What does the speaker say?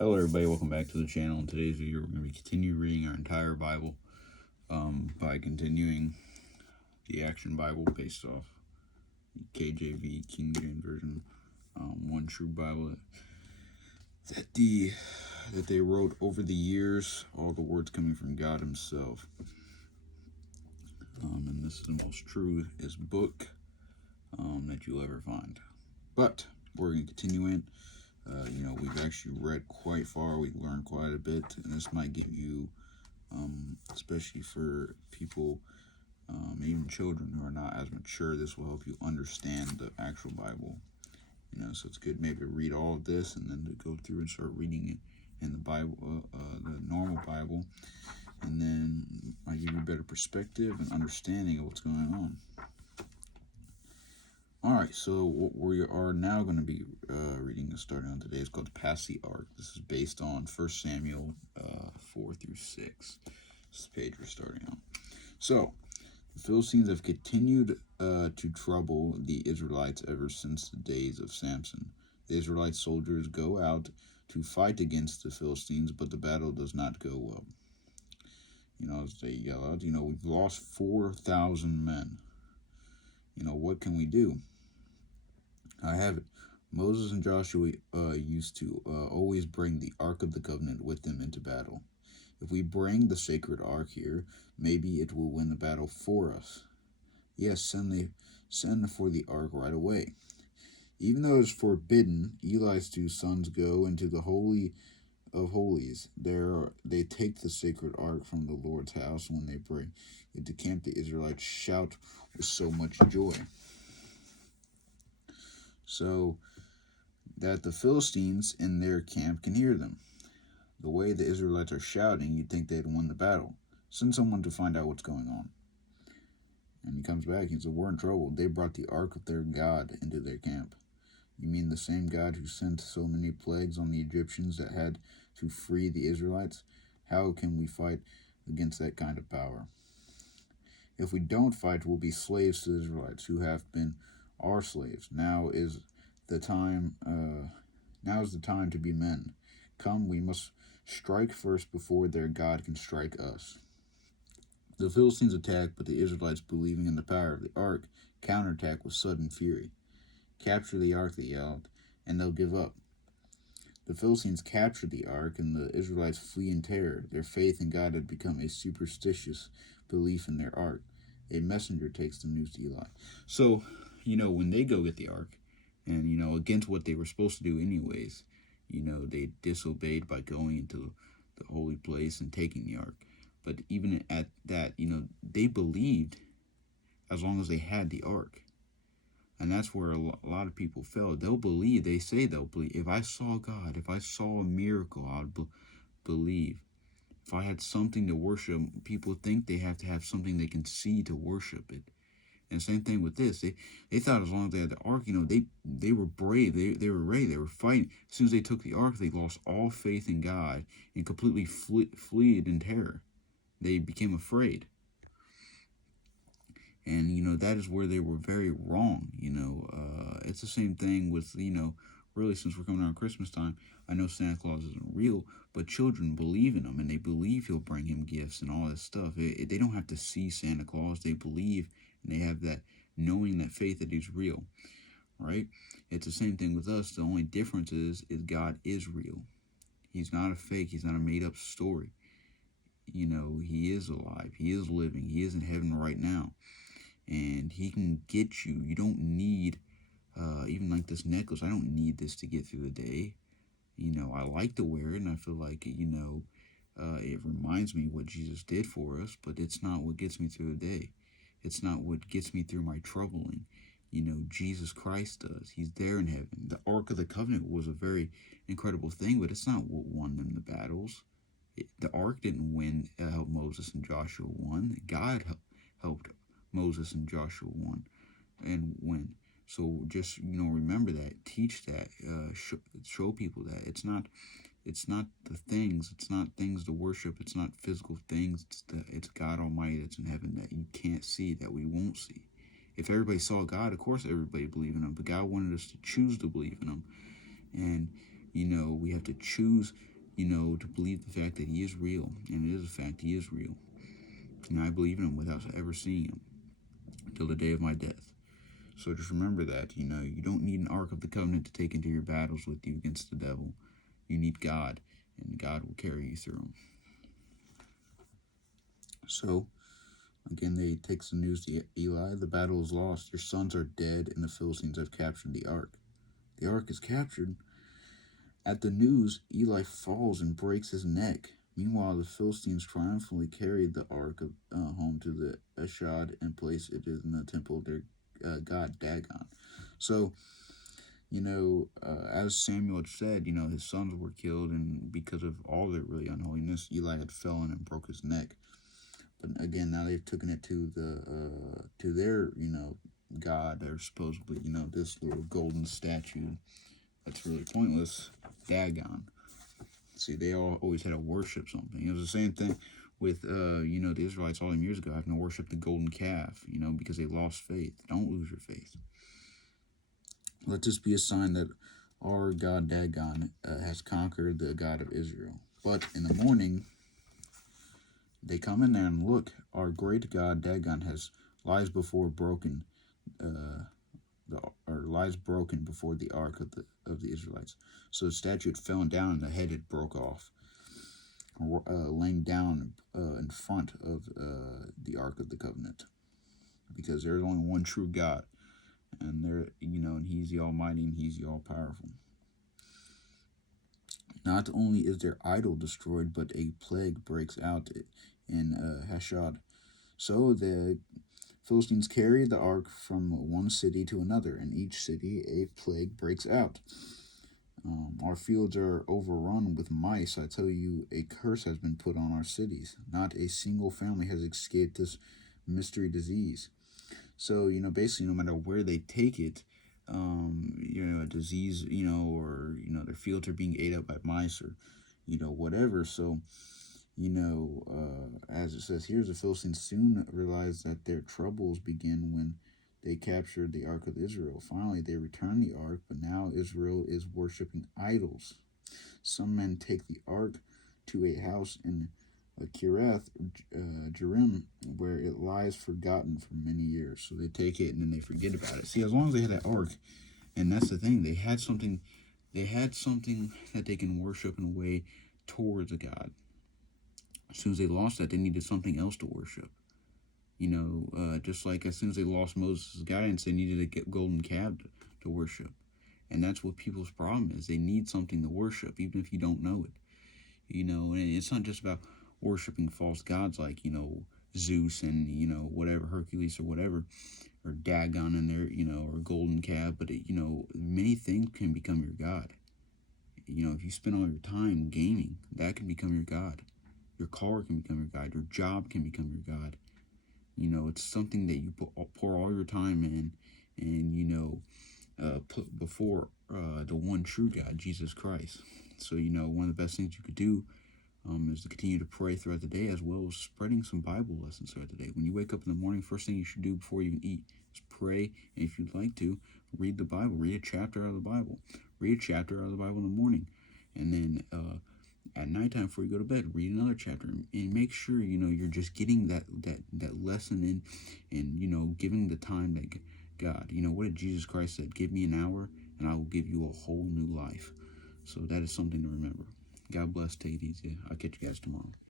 Hello everybody, welcome back to the channel. In today's video, we're going to continue reading our entire Bible by continuing the Action Bible based off the KJV, King James Version, one true Bible that they wrote over the years, all the words coming from God himself. And this is the most truest book that you'll ever find. But we're going to continue in. We've actually read quite far. We've learned quite a bit, and this might give you, especially for people, even children who are not as mature, this will help you understand the actual Bible. So it's good maybe to read all of this and then to go through and start reading it in the Bible, the normal Bible, and then might give you a better perspective and understanding of what's going on. Alright, so what we are now going to be reading and starting on today is called Pass the Ark. This is based on 1 Samuel 4 through 6. This is the page we're starting on. So, the Philistines have continued to trouble the Israelites ever since the days of Samson. The Israelite soldiers go out to fight against the Philistines, but the battle does not go well. As they yell out, we've lost 4,000 men. What can we do? I have it. Moses and Joshua used to always bring the Ark of the Covenant with them into battle. If we bring the sacred Ark here, maybe it will win the battle for us. Yes, send for the Ark right away. Even though it is forbidden, Eli's 2 sons go into the Holy of Holies. There they take the sacred Ark from the Lord's house. When they bring it to camp, the Israelites shout with so much joy, so that the Philistines in their camp can hear them. The way the Israelites are shouting, you'd think they'd won the battle. Send someone to find out what's going on. And he comes back, he says, we're in trouble. They brought the ark of their God into their camp. You mean the same God who sent so many plagues on the Egyptians that had to free the Israelites? How can we fight against that kind of power? If we don't fight, we'll be slaves to the Israelites, who have been our slaves. Now is the time to be men. Come, we must strike first before their God can strike us. The Philistines attacked, but the Israelites, believing in the power of the ark, counterattack with sudden fury. Capture the ark, they yelled, and they'll give up. The Philistines captured the ark, and the Israelites flee in terror. Their faith in God had become a superstitious belief in their ark. A messenger takes the news to Eli. So, when they go get the ark, and, against what they were supposed to do anyways, they disobeyed by going into the holy place and taking the ark. But even at that, they believed as long as they had the ark. And that's where a lot of people fell. They'll believe. They say they'll believe. If I saw God, if I saw a miracle, I'd believe. If I had something to worship, people think they have to have something they can see to worship it. And same thing with this. They thought as long as they had the ark, they were brave. They were ready. They were fighting. As soon as they took the ark, they lost all faith in God and completely fled in terror. They became afraid. And, that is where they were very wrong. It's the same thing with, really since we're coming around Christmas time, I know Santa Claus isn't real, but children believe in him, and they believe he'll bring him gifts and all this stuff. They don't have to see Santa Claus. They believe, and they have that knowing, that faith that he's real, right? It's the same thing with us. The only difference is God is real. He's not a fake. He's not a made-up story. He is alive. He is living. He is in heaven right now. And he can get you. You don't need, even like this necklace, I don't need this to get through the day. I like to wear it, and I feel like, it reminds me what Jesus did for us, but it's not what gets me through the day. It's not what gets me through my troubling. Jesus Christ does. He's there in heaven. The Ark of the Covenant was a very incredible thing, but it's not what won them the battles. The Ark didn't help Moses and Joshua won. God helped Moses and Joshua won and win. So just, remember that, teach that, show people that it's not the things, it's not things to worship, it's not physical things, it's God Almighty that's in heaven that you can't see, that we won't see. If everybody saw God, of course everybody believed in him, but God wanted us to choose to believe in him. And We have to choose, to believe the fact that he is real. And it is a fact, he is real. And I believe in him without ever seeing him till the day of my death. So just remember that, you don't need an Ark of the Covenant to take into your battles with you against the devil. You need God, and God will carry you through them. So, again, they takes the news to Eli. The battle is lost. Your sons are dead, and the Philistines have captured the Ark. The Ark is captured. At the news, Eli falls and breaks his neck. Meanwhile, the Philistines triumphantly carried the Ark home to the Eshod and placed it in the temple of their god Dagon. So, as Samuel had said, his sons were killed, and because of all their really unholiness, Eli had fallen and broke his neck. But again, now they've taken it to their god, or supposedly this little golden statue that's really pointless, Dagon. See, they always had to worship something. It was the same thing with the Israelites all them years ago having to worship the golden calf, because they lost faith. Don't lose your faith. Let this be a sign that our God Dagon has conquered the God of Israel. But in the morning, they come in there and look, our great God Dagon lies broken before the ark of the Israelites. So the statue had fallen down and the head had broke off, laying down in front of the Ark of the Covenant, because there's only one true God. And and he's the Almighty, and he's the All-Powerful. Not only is their idol destroyed, but a plague breaks out in Hashod. So the Philistines carry the ark from one city to another. In each city, a plague breaks out. Our fields are overrun with mice. I tell you, a curse has been put on our cities. Not a single family has escaped this mystery disease. So, basically, no matter where they take it, a disease, or, their fields are being ate up by mice or, whatever. So, as it says here, the Philistines soon realized that their troubles begin when they captured the Ark of Israel. Finally, they returned the Ark, but now Israel is worshiping idols. Some men take the Ark to a house in Kiriath Jearim, where it lies forgotten for many years. So they take it and then they forget about it. See, as long as they had that ark, and that's the thing, they had something that they can worship in a way towards a God. As soon as they lost that, they needed something else to worship. Just like as soon as they lost Moses' guidance, they needed a golden calf to worship. And that's what people's problem is. They need something to worship, even if you don't know it. And it's not just about worshiping false gods like, Zeus and, whatever, Hercules or whatever, or Dagon and their, or golden calf, but, many things can become your God. If you spend all your time gaming, that can become your God. Your car can become your God. Your job can become your God. It's something that you pour all your time in and, put before the one true God, Jesus Christ. So, one of the best things you could do is to continue to pray throughout the day, as well as spreading some Bible lessons throughout the day. When you wake up in the morning, first thing you should do before you even eat is pray, and if you'd like to, read the Bible. Read a chapter out of the Bible. Read a chapter out of the Bible in the morning. And then at nighttime before you go to bed, read another chapter. And make sure, you're just getting that lesson in, and, giving the time that God, what did Jesus Christ said? Give me an hour, and I will give you a whole new life. So that is something to remember. God bless. Take it easy. I'll catch you guys tomorrow.